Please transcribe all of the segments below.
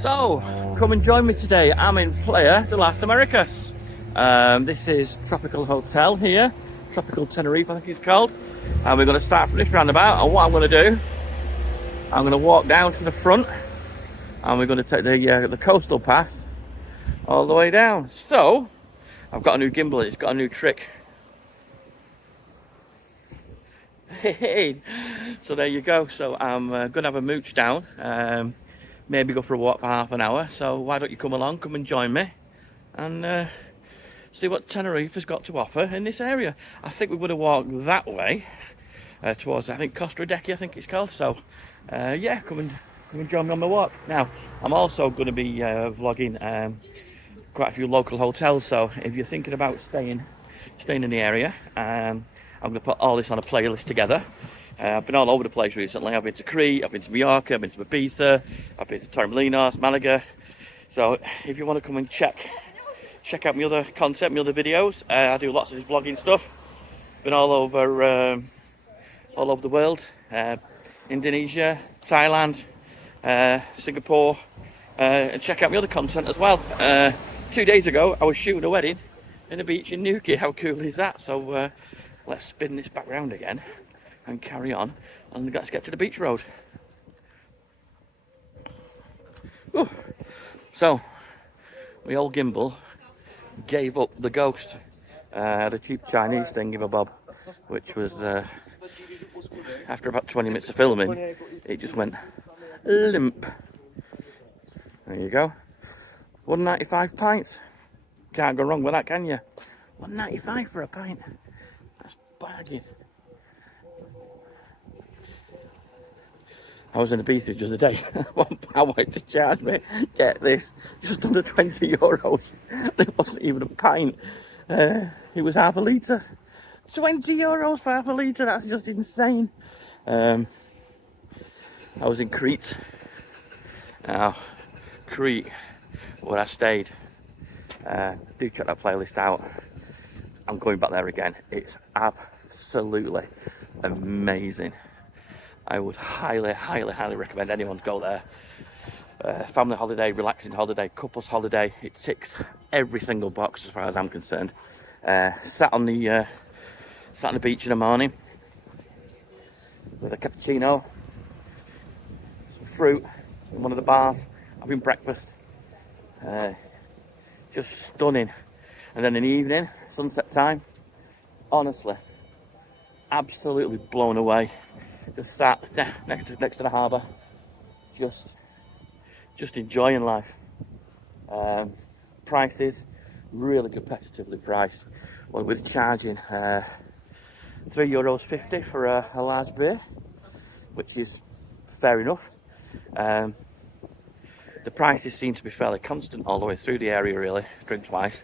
So, come and join me today. I'm in Playa de las Américas. This is Tropical Hotel here, Tropical Tenerife I think it's called. And we're going to start from this roundabout, and what I'm going to do, I'm going to walk down to the front and we're going to take the coastal path all the way down. So, I've got a new gimbal, it's got a new trick. Hey, so there you go. So I'm going to have a mooch down, maybe go for a walk for half an hour. So why don't you come along, come and join me and see what Tenerife has got to offer in this area. I think we're going to walk that way towards, I think, Costa Rica, I think it's called. So yeah, come and join me on my walk. Now, I'm also going to be vlogging quite a few local hotels. So if you're thinking about staying in the area, I'm going to put all this on a playlist together. I've been all over the place recently. I've been to Crete, I've been to Mallorca, I've been to Ibiza, I've been to Torremolinos, Malaga. So if you want to come and check out my other content, my other videos, I do lots of this vlogging stuff. Been all over the world, Indonesia, Thailand, Singapore, and check out my other content as well. 2 days ago, I was shooting a wedding in a beach in Newquay. How cool is that? So let's spin this back round again and carry on, and let's get to the beach road. Ooh. So, my old gimbal gave up the ghost. The cheap Chinese thingamabob, which was, after about 20 minutes of filming, it just went limp. There you go. 1.95 pints. Can't go wrong with that, can you? 1.95 for a pint. That's bargain. I was in Ibiza the other day. One pound to charge me. Get this, just under €20. It wasn't even a pint. It was half a litre. €20 for half a litre. That's just insane. I was in Crete. Now, Crete, where I stayed. Do check that playlist out. I'm going back there again. It's absolutely amazing. I would highly recommend anyone to go there. Family holiday, relaxing holiday, couples holiday. It ticks every single box as far as I'm concerned. Sat on the beach in the morning with a cappuccino, some fruit in one of the bars, having breakfast. Just stunning. And then in the evening, sunset time, honestly, absolutely blown away. Just sat next to the harbour, just enjoying life. Prices really competitively priced. Well, we're charging €3.50 for a large beer, which is fair enough. The prices seem to be fairly constant all the way through the area, really, drinks wise,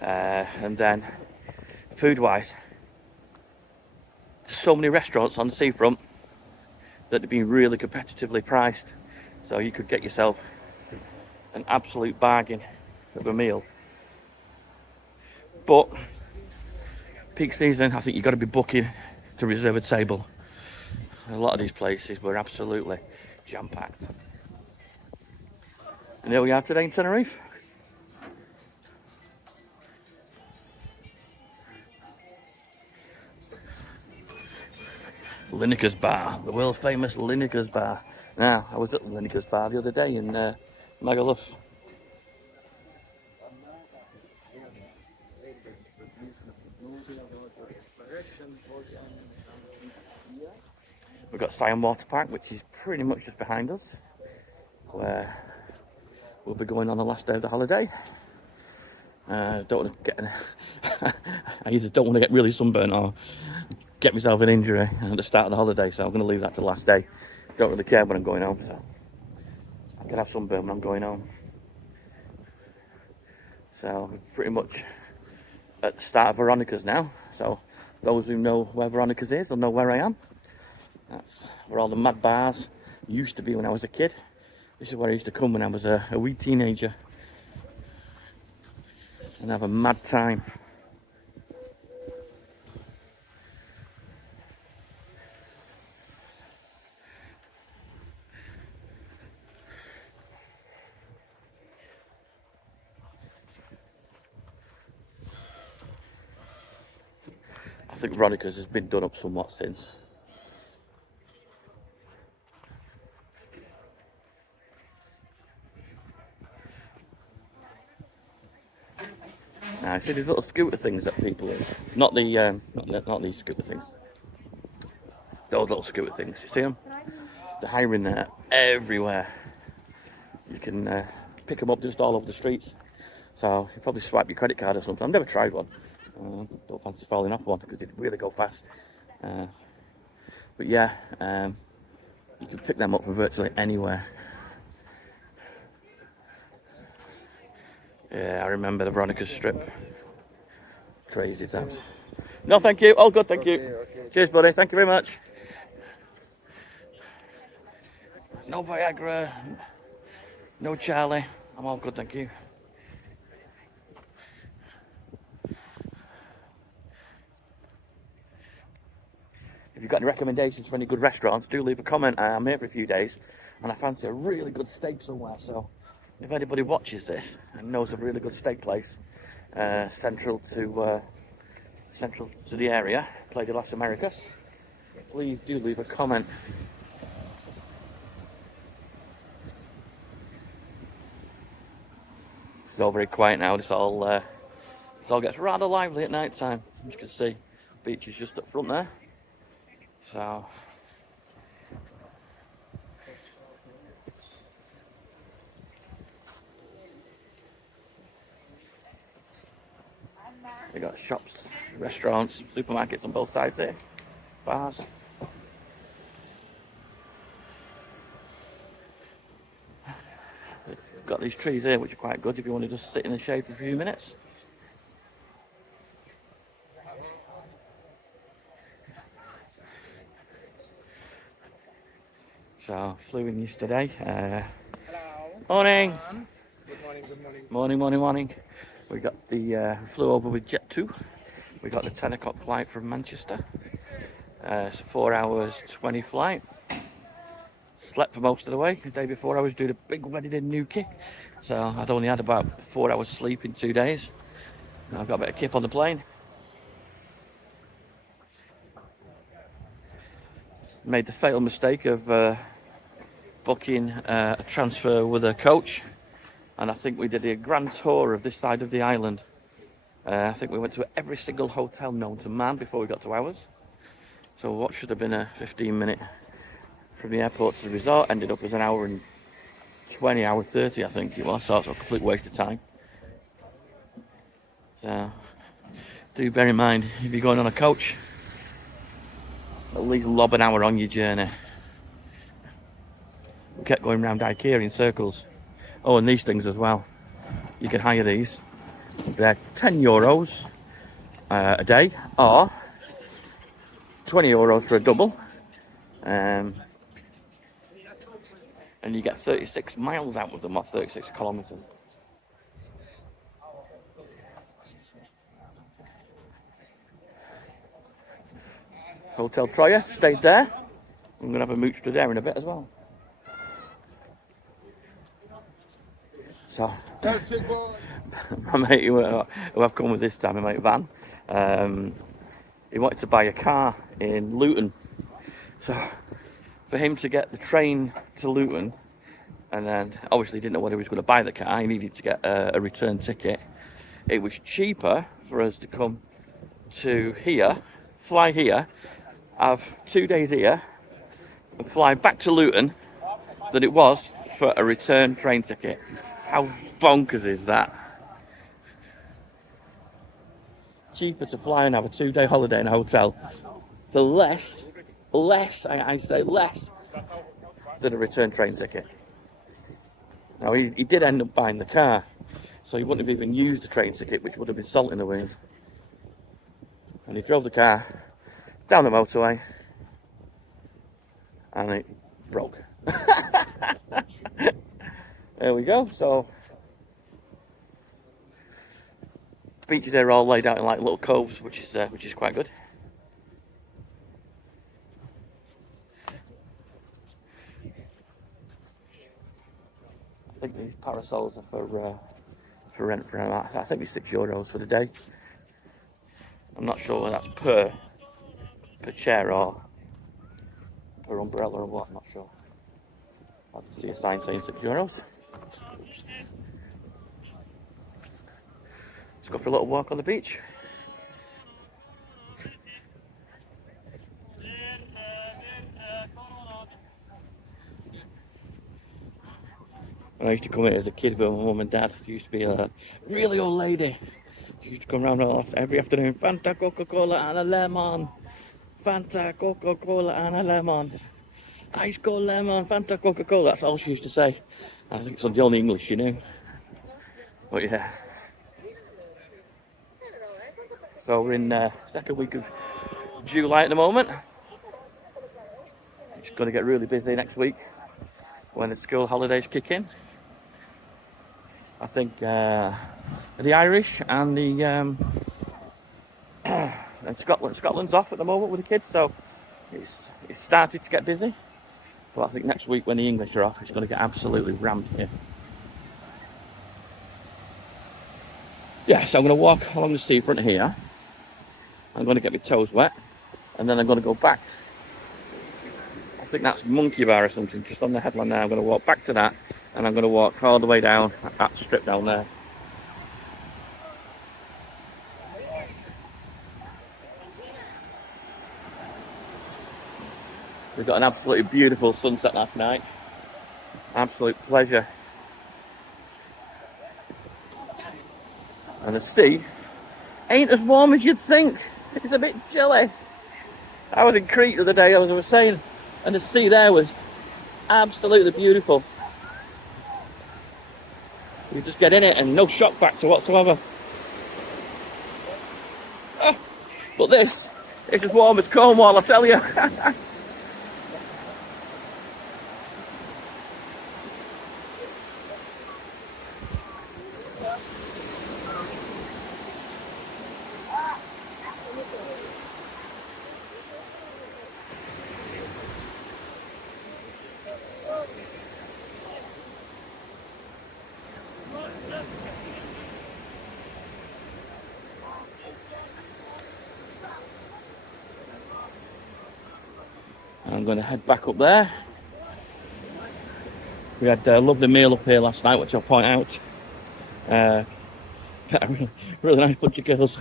and then food wise. There's so many restaurants on the seafront that have been really competitively priced, so you could get yourself an absolute bargain of a meal. But peak season, I think you've got to be booking to reserve a table. A lot of these places were absolutely jam-packed. And here we are today in Tenerife. Lineker's Bar, the world famous Lineker's Bar. Now, I was at Lineker's Bar the other day in Magaluf. We've got Sion Water Park, which is pretty much just behind us, where we'll be going on the last day of the holiday. Don't want to get I either don't want to get really sunburnt or get myself an injury at the start of the holiday, so I'm going to leave that to the last day. Don't really care when I'm going home, so I can have sunburn when I'm going home. So we're pretty much at the start of Veronica's now, so those who know where Veronica's is will know where I am. That's where all the mad bars used to be when I was a kid. This is where I used to come when I was a wee teenager and have a mad time. think Veronica's has been done up somewhat since. Now, I see these little scooter things that people in. Not these scooter things. Those little scooter things. You see them? They're hiring there everywhere. You can pick them up just all over the streets. So you probably swipe your credit card or something. I've never tried one. Don't fancy falling off one because they really go fast. But yeah, you can pick them up from virtually anywhere. Yeah, I remember the Veronica strip. Crazy times. No, thank you. All good, thank you. Okay. Cheers, buddy. Thank you very much. No Viagra. No Charlie. I'm all good, thank you. If you've got any recommendations for any good restaurants, do leave a comment. I'm here for a few days and I fancy a really good steak somewhere. So if anybody watches this and knows a really good steak place central to the area, Playa de las Américas, please do leave a comment. It's all very quiet now. This all gets rather lively at night time. As you can see, beach is just up front there. So we got shops, restaurants, supermarkets on both sides here, bars. We've got these trees here which are quite good if you want to just sit in the shade for a few minutes. So flew in yesterday. Hello. Morning. Good morning. Good morning. Morning. We got the flew over with Jet2. We got the 10 o'clock flight from Manchester. It's a 4 hours 20 flight. Slept for most of the way. The day before I was doing a big wedding in Newquay, so I'd only had about 4 hours sleep in 2 days. I've got a bit of kip on the plane. Made the fatal mistake of booking a transfer with a coach, and I think we did a grand tour of this side of the island. I think we went to every single hotel known to man before we got to ours. So what should have been a 15-minute from the airport to the resort ended up as an hour and 20, hour 30 I think it was, so it's a complete waste of time. So do bear in mind, if you're going on a coach, at least lob an hour on your journey. We kept going around IKEA in circles. Oh, and these things as well. You can hire these. They're €10 a day, or €20 for a double. And you get 36 miles out of them, or 36 kilometres. Hotel Troya, stayed there. I'm going to have a mooch to there in a bit as well. So, my mate who I've come with this time, my mate Van, he wanted to buy a car in Luton. So, for him to get the train to Luton, and then obviously he didn't know whether he was going to buy the car, he needed to get a return ticket. It was cheaper for us to come to here, fly here, have 2 days here, and fly back to Luton than it was for a return train ticket. How bonkers is that? Cheaper to fly and have a 2-day holiday in a hotel for less, I say less, than a return train ticket. Now he did end up buying the car, so he wouldn't have even used the train ticket, which would have been salt in the wind. And he drove the car down the motorway and it broke. There we go. So the beaches there are all laid out in like little coves, which is quite good. I think these parasols are for rent for I think it's €6 for the day. I'm not sure whether that's per a chair or umbrella or what, I'm not sure. I can see a sign saying €6. Let's go for a little walk on the beach. When I used to come here as a kid with my mum and dad, there used to be a really old lady. She used to come around every afternoon, Fanta, Coca-Cola and a lemon. Fanta, Coca-Cola and a lemon. Ice cold lemon, Fanta, Coca-Cola. That's all she used to say. I think it's the only English she knew. But yeah. So we're in second week of July at the moment. It's going to get really busy next week when the school holidays kick in. I think the Irish and the and Scotland's off at the moment with the kids, so it's started to get busy. But I think next week when the English are off, it's going to get absolutely rammed here. Yeah, so I'm going to walk along the seafront here. I'm going to get my toes wet, and then I'm going to go back. I think that's Monkey Bar or something, just on the headland there. I'm going to walk back to that, and I'm going to walk all the way down that strip down there. We got an absolutely beautiful sunset last night. Absolute pleasure. And the sea ain't as warm as you'd think. It's a bit chilly. I was in Crete the other day, as I was saying, and the sea there was absolutely beautiful. You just get in it and no shock factor whatsoever. But this is as warm as Cornwall, I tell you. I'm going to head back up there. We had a lovely meal up here last night, which I'll point out. A really nice bunch of girls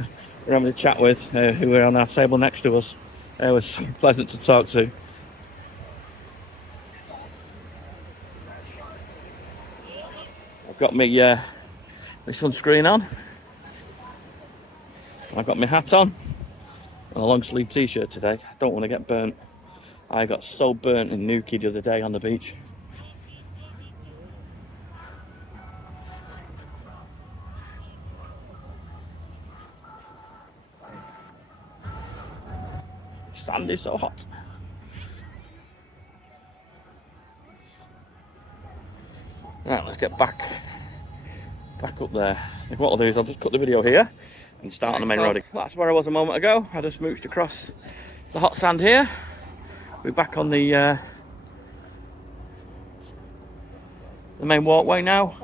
we're having a chat with who were on our table next to us. It was pleasant to talk to. I've got my sunscreen on. I've got my hat on and a long sleeve t-shirt today. I don't want to get burnt. I got so burnt in Newquay the other day on the beach. Sand is so hot. Right, let's get back up there. What I'll do is I'll just cut the video here and start on the main road. That's where I was a moment ago. I just mooched across the hot sand here. We're back on the main walkway now.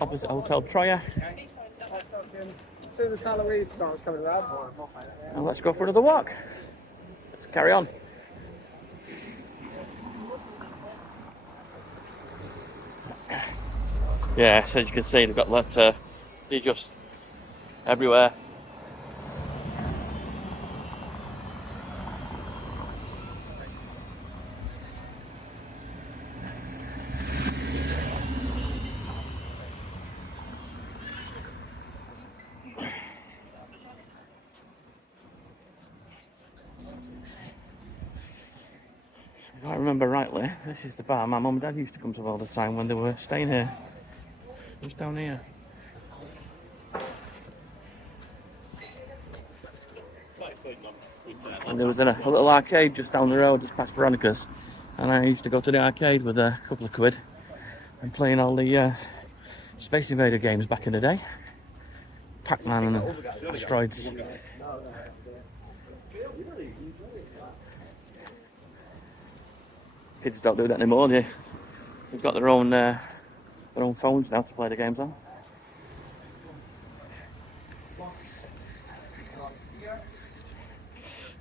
Opposite Hotel Troya. As soon as Halloween starts coming around, And let's go for another walk. Let's carry on. Yeah, so as you can see, they've got that they're just everywhere. If I remember rightly, this is the bar my mum and dad used to come to all the time when they were staying here. Just down here. And there was a little arcade just down the road, just past Veronica's. And I used to go to the arcade with a couple of quid and playing all the Space Invader games back in the day. Pac-Man and Asteroids. Kids don't do that anymore, do they? They've got their own phones now to play the games on.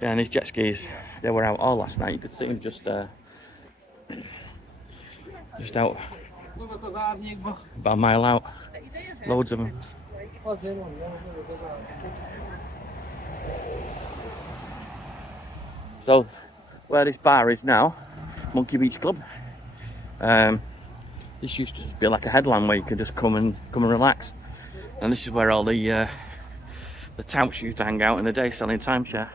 Yeah, and these jet skis, they were out all last night. You could see them just out about a mile out. Loads of them. So, where this bar is now, Monkey Beach Club. This used to be like a headland where you could just come and relax. And this is where all the touts used to hang out in the day selling timeshare.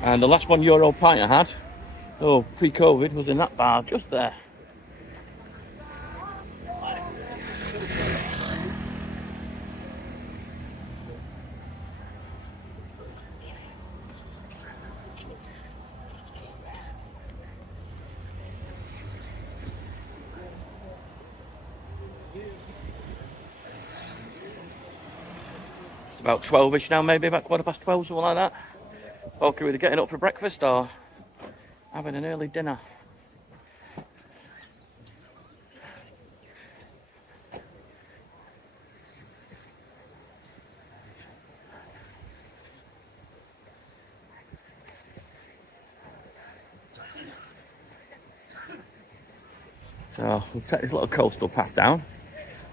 And the last €1 pint I had, pre-COVID, was in that bar just there. It's about 12ish now, maybe about 12:15, something like that. Okay, we're either getting up for breakfast or having an early dinner. So we'll take this little coastal path down.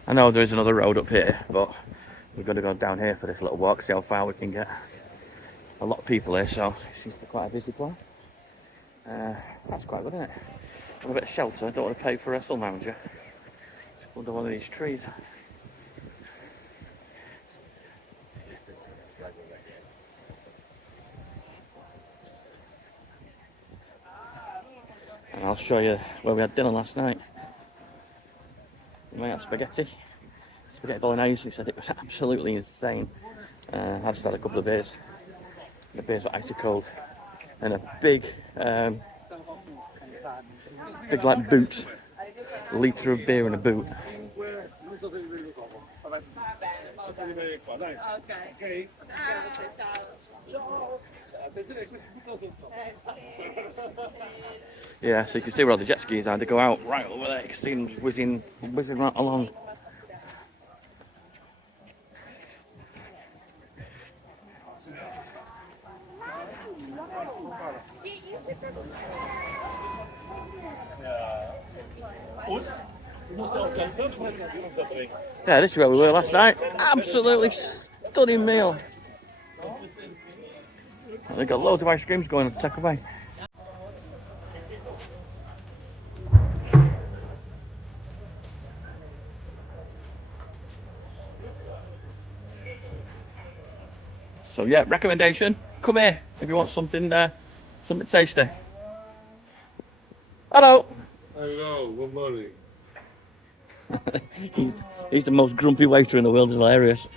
I know there is another road up here, but we're going to go down here for this little walk, see how far we can get. A lot of people here, so it seems to be quite a busy place. That's quite good, isn't it? And a bit of shelter, don't want to pay for a sun lounger. Just under one of these trees. And I'll show you where we had dinner last night. We might have spaghetti bolognese. He said it was absolutely insane. I just had a couple of beers. The beers were icy cold, and a big like boot, a litre of beer in a boot. Yeah, so you can see where all the jet skis are. They go out right over there. You can see them whizzing right along. Yeah, this is where we were last night. Absolutely stunning meal. And they've got loads of ice creams going on to take away. So yeah, recommendation, come here if you want something tasty. Hello. Hello, good morning. he's the most grumpy waiter in the world, it's hilarious.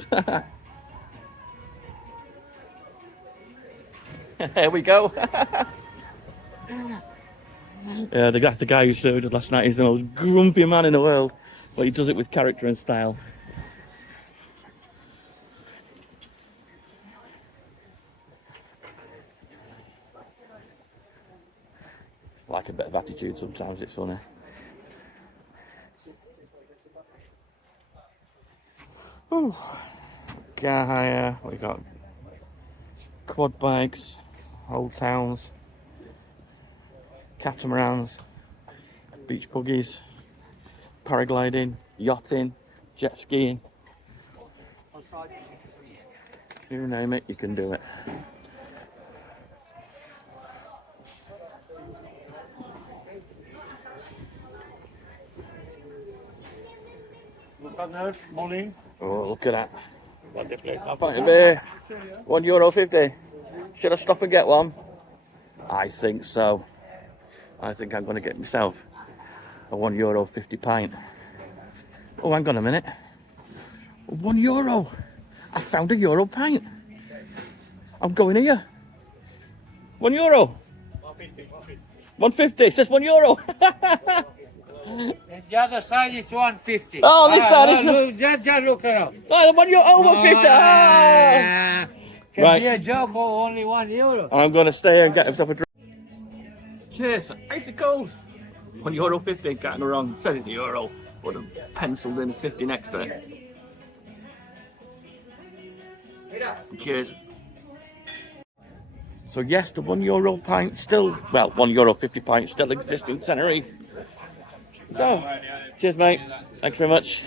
Here we go. Yeah, the guy who served us last night is the most grumpy man in the world, but he does it with character and style. Like a bit of attitude sometimes, it's funny. Ooh. Car hire, we got quad bikes, old towns, catamarans, beach buggies, paragliding, yachting, jet skiing. You name it, you can do it. Morning. Oh, look at that. Pint of beer, €1.50. Should I stop and get one? I think so. I think I'm going to get myself a €1.50 pint. Oh, hang on a minute. €1. I found a euro pint. I'm going here. €1. 150. It says €1. And the other side is 150. Oh, this side is- look, just look around. Oh, the one you're over 50. Oh. Can Right. be a job for only €1. I'm going to stay here and get myself a drink. Cheers. Icy cold. €1.50, can't go wrong. Says it's a euro, but I've penciled in 50 next to it. Cheers. So yes, the €1 pint still, well, €1.50 pint still exists in Tenerife. So, cheers mate. Thanks very much.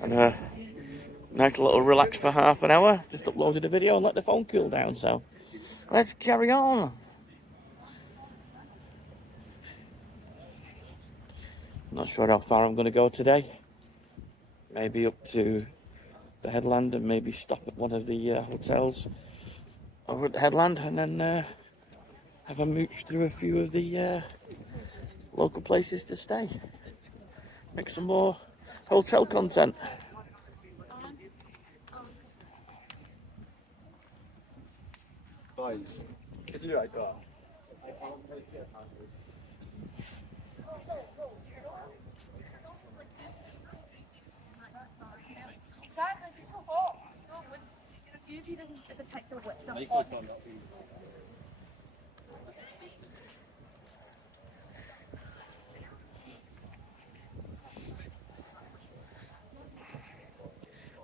And nice little relax for half an hour. Just uploaded a video and let the phone cool down. So, let's carry on. Not sure how far I'm going to go today. Maybe up to the headland and maybe stop at one of the hotels over at the headland and then have a mooch through a few of the local places to stay. Make some more hotel content. Guys, if you like that. Exactly, it's so hot. No, it usually doesn't detect the width of hot.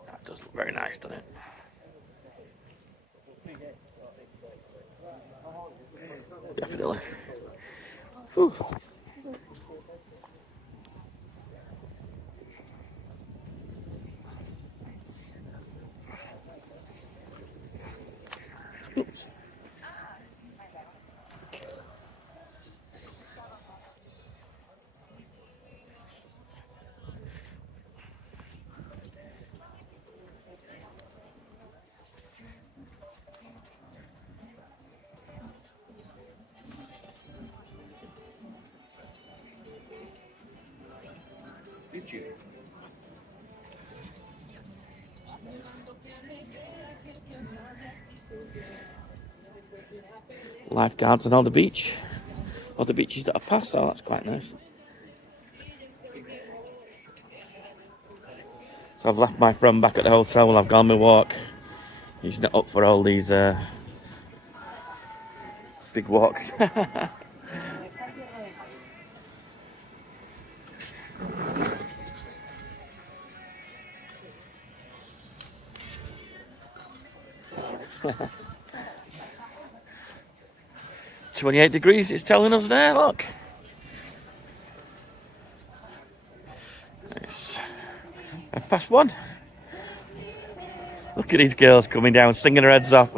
That does look very nice, doesn't it? Definitely. Whew. Oops. Lifeguards on all the beach. All the beaches that I passed, so that's quite nice. So I've left my friend back at the hotel while I've gone my walk. He's not up for all these big walks. 28 degrees it's telling us there, look. It's 1:30. Look at these girls coming down, singing their heads off.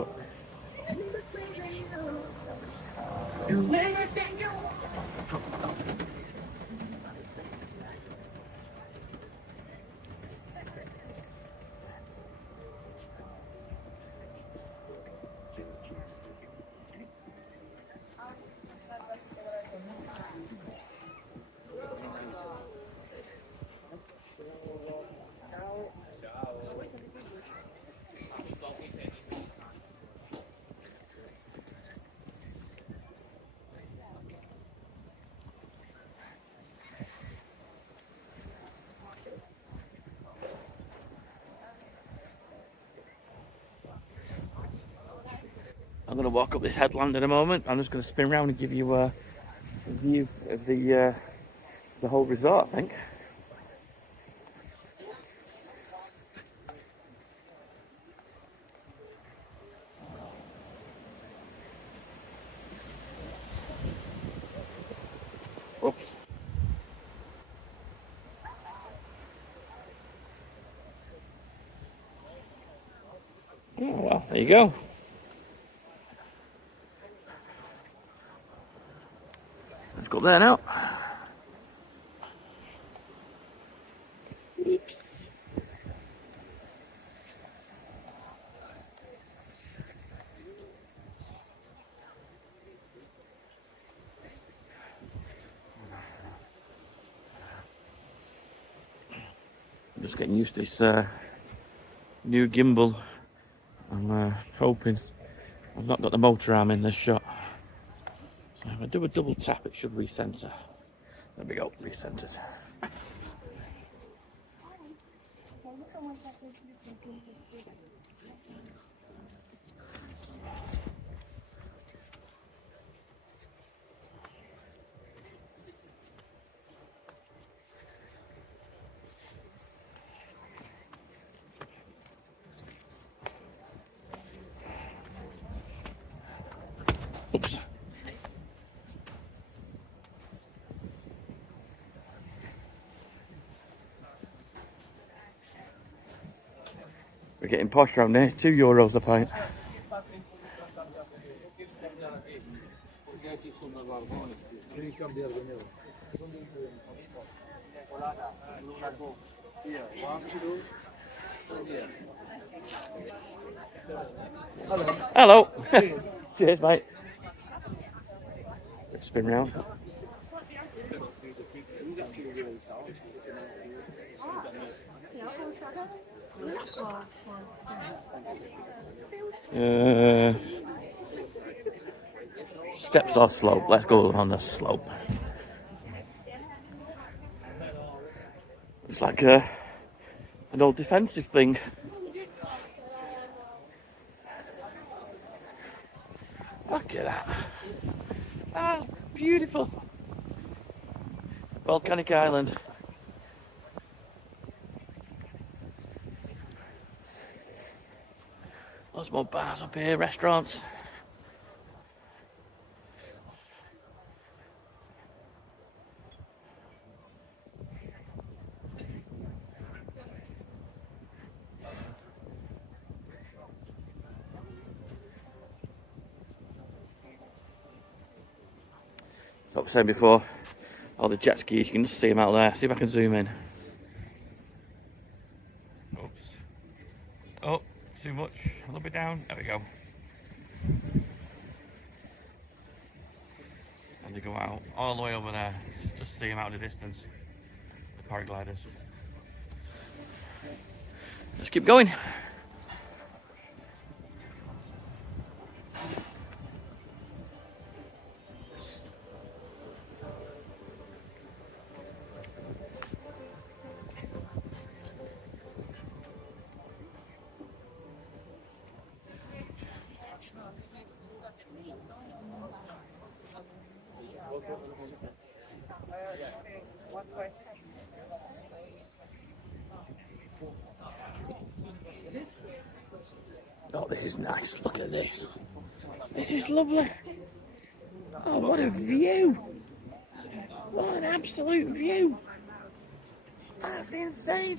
I'm going to walk up this headland in a moment. I'm just going to spin around and give you a view of the whole resort, I think. Oops. Oh, well, there you go. Let's go up there now. Oops. I'm just getting used to this new gimbal. I'm hoping I've not got the motor arm in this shot. If I do a double tap, it should recenter. There we go, recentered. Oops. We're getting posh around here, €2 a pint. Hello. Cheers, mate. Spin round. Steps or slope? Let's go on the slope. It's like an old defensive thing. Look at that. Ah, beautiful. Volcanic island. Lots more bars up here, restaurants. As I was saying before, all the jet skis, you can just see them out there. See if I can zoom in. Oops. Oh, too much. A little bit down. There we go. And they go out all the way over there. Just see them out in the distance. The paragliders. Let's keep going. Oh, this is nice. Look at this. This is lovely. Oh, what a view. What an absolute view. That's insane.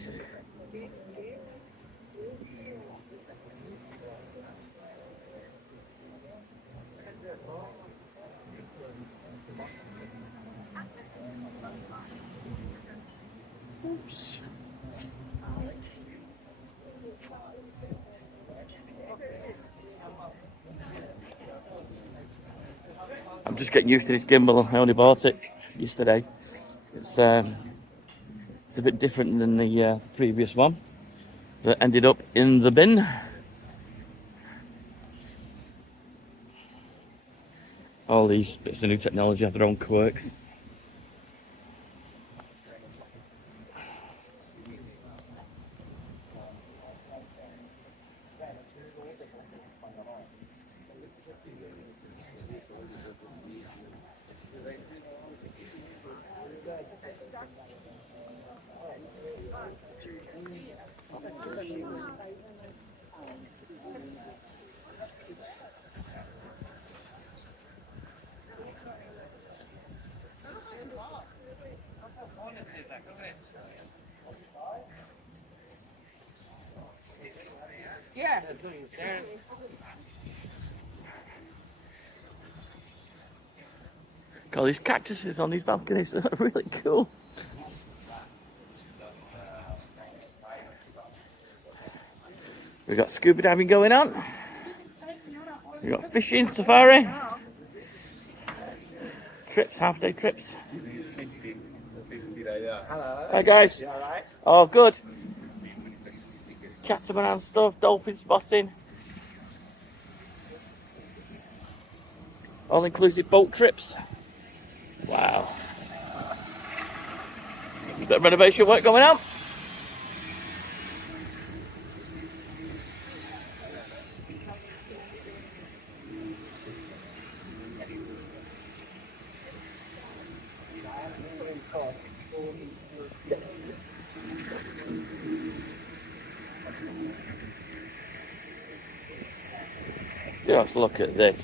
Oops. I'm just getting used to this gimbal. I only bought it yesterday. It's a bit different than the previous one that ended up in the bin. All these bits of new technology have their own quirks. Yeah. Got all these cactuses on these balconies. They're really cool. We've got scuba diving going on. We've got fishing, safari. Trips, half-day trips. Hello. Hi guys. You alright? Oh, good. Catamaran stuff, dolphin spotting. All-inclusive boat trips. Wow. Bit of renovation work going on. Just look at this.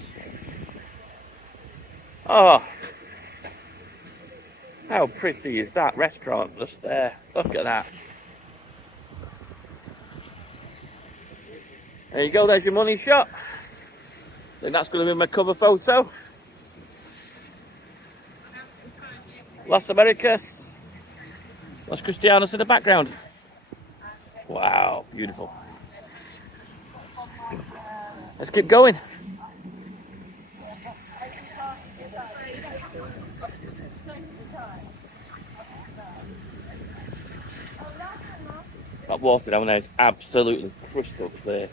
Oh, how pretty is that restaurant just there? Look at that. There you go, there's your money shot. Think that's going to be my cover photo. Las Américas. Las Cristianas in the background. Wow, beautiful. Let's keep going. That water down there is absolutely crystal clear.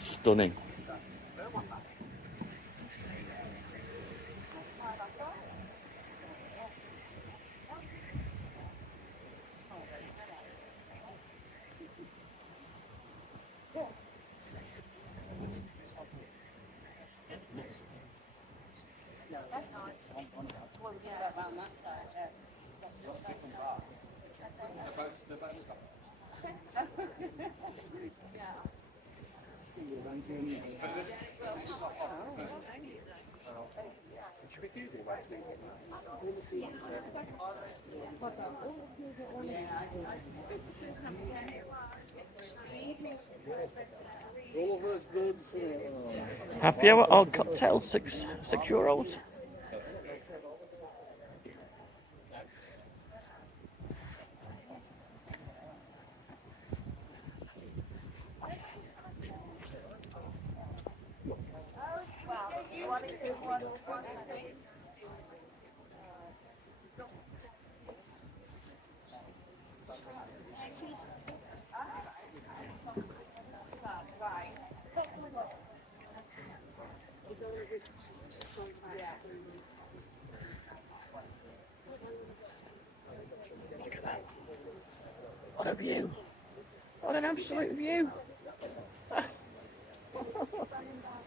Stunning. Happy hour or cocktail, €6. Look at that. What a view. What an absolute view.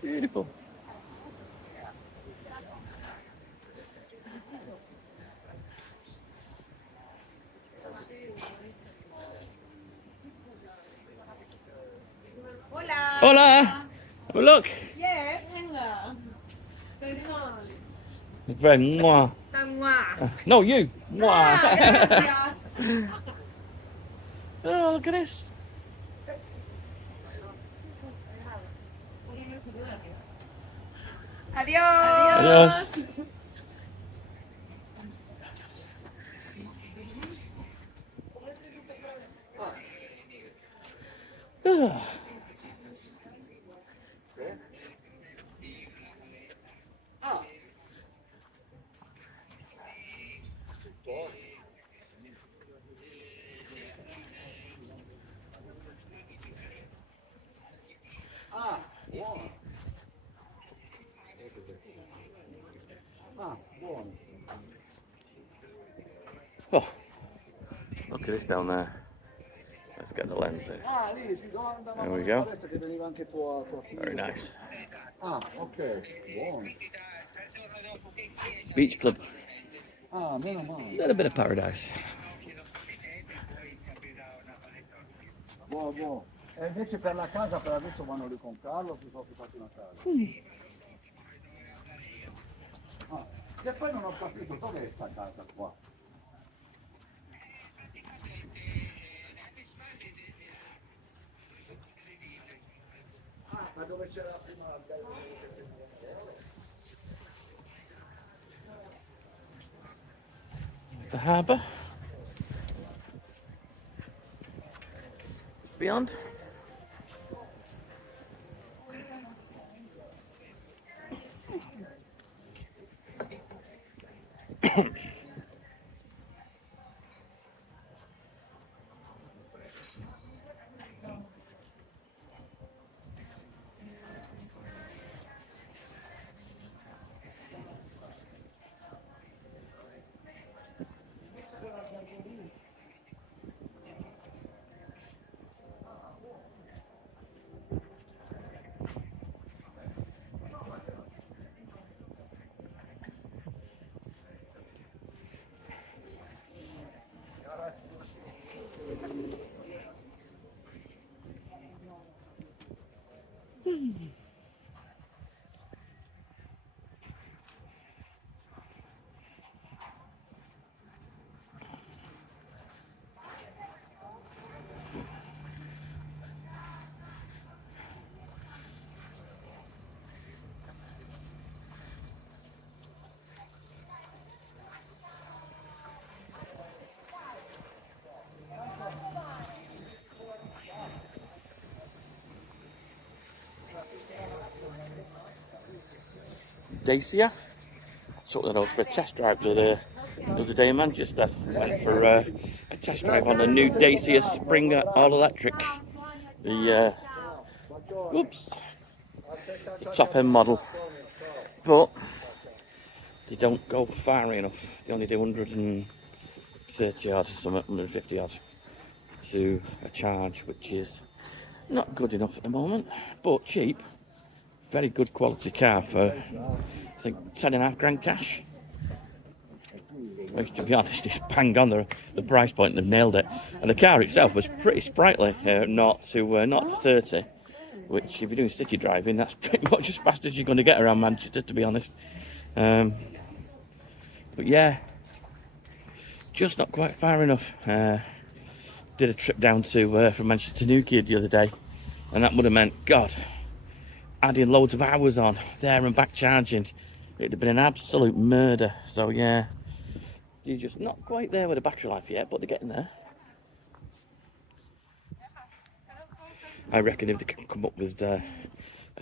Beautiful. Hola. Hola. Have a look. Yes, venga. Perdón. Very mwah. Tan guau. No, you. Mwah. Gracias. Oh, look at this. Adiós. Adios. Oh, look at this down there. Let's get the lens there. Ah, lì si andava There we una go. palestra che veniva anche tua figlia. Very nice. Ah, ok, buono. Beach club. Ah, meno male. A little bit of paradise. Buono, buono. E invece per la casa per adesso vanno lì con Carlo, si sono fatti una casa. Ah, e poi non ho capito dov'è sta casa qua. Ah, ma dove c'era prima la The harbour. Beyond. Dacia. Took that over for a test drive the other day in Manchester. Went for a test drive on the new Dacia Springer all electric. The top end model, but they don't go far enough. They only do 130 odd, something 150 odd to a charge, which is not good enough at the moment, but cheap. Very good quality car for, I think, 10.5 grand cash. Which, to be honest, is bang on the price point. They've nailed it. And the car itself was pretty sprightly, not to 30. Which, if you're doing city driving, that's pretty much as fast as you're going to get around Manchester, to be honest. But yeah, just not quite far enough. Did a trip down to from Manchester to Newquay the other day, and that would have meant, God, adding loads of hours on there and back charging. It'd have been an absolute murder. So yeah, you're just not quite there with the battery life yet, but they're getting there. I reckon if they can come up with a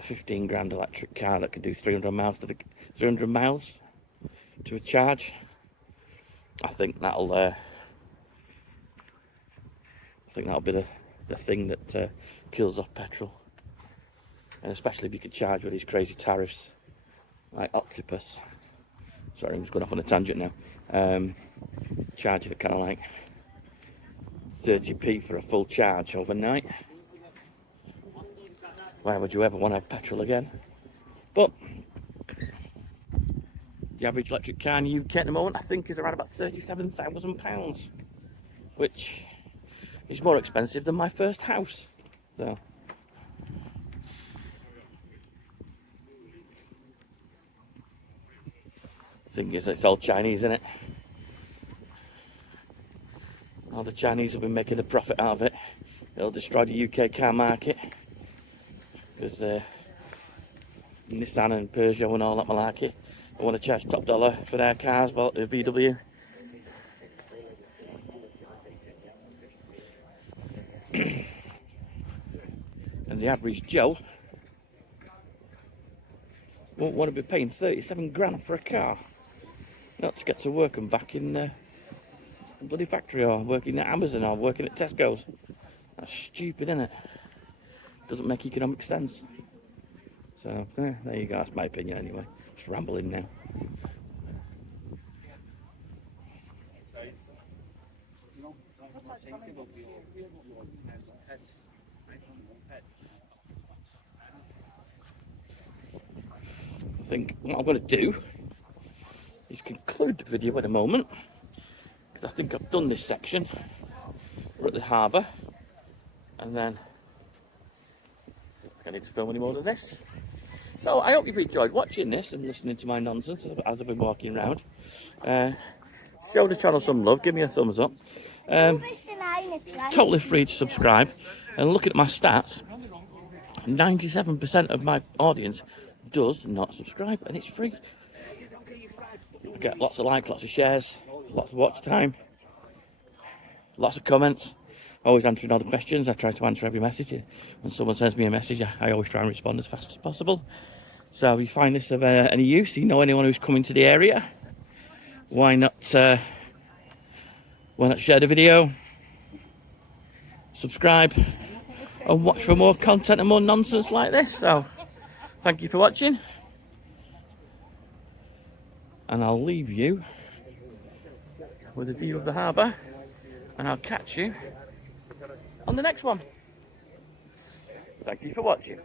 15 grand electric car that can do 300 miles to a charge, I think that'll be the thing that kills off petrol. And especially if you could charge with these crazy tariffs like Octopus. Sorry, I'm just going off on a tangent now. Charging at kind of like 30p for a full charge overnight. Why would you ever want to have petrol again? But the average electric car in the UK at the moment, I think, is around about £37,000, which is more expensive than my first house. So the thing is, it's all Chinese, isn't it? All the Chinese have been making a profit out of it. It'll destroy the UK car market, because Nissan and Peugeot and all that malarkey, they want to charge top dollar for their cars, well, the VW. And the average Joe won't want to be paying 37 grand for a car, not to get to work and back in the bloody factory, or working at Amazon, or working at Tesco's. That's stupid, isn't it? Doesn't make economic sense. So there you go, that's my opinion anyway. Just rambling now. I think what I'm going to do is conclude the video at the moment, because I think I've done this section. We're at the harbour, and then I need to film any more of this. So I hope you've enjoyed watching this and listening to my nonsense as I've been walking around. Show the channel some love, give me a thumbs up. Totally free to subscribe. And looking at my stats, 97% of my audience does not subscribe, and it's free. I get lots of likes, lots of shares, lots of watch time, lots of comments. Always answering all the questions. I try to answer every message. When someone sends me a message, I always try and respond as fast as possible. So if you find this of any use, you know anyone who's coming to the area, why not share the video, subscribe, and watch for more content and more nonsense like this. So thank you for watching, and I'll leave you with a view of the harbour, and I'll catch you on the next one. Thank you for watching.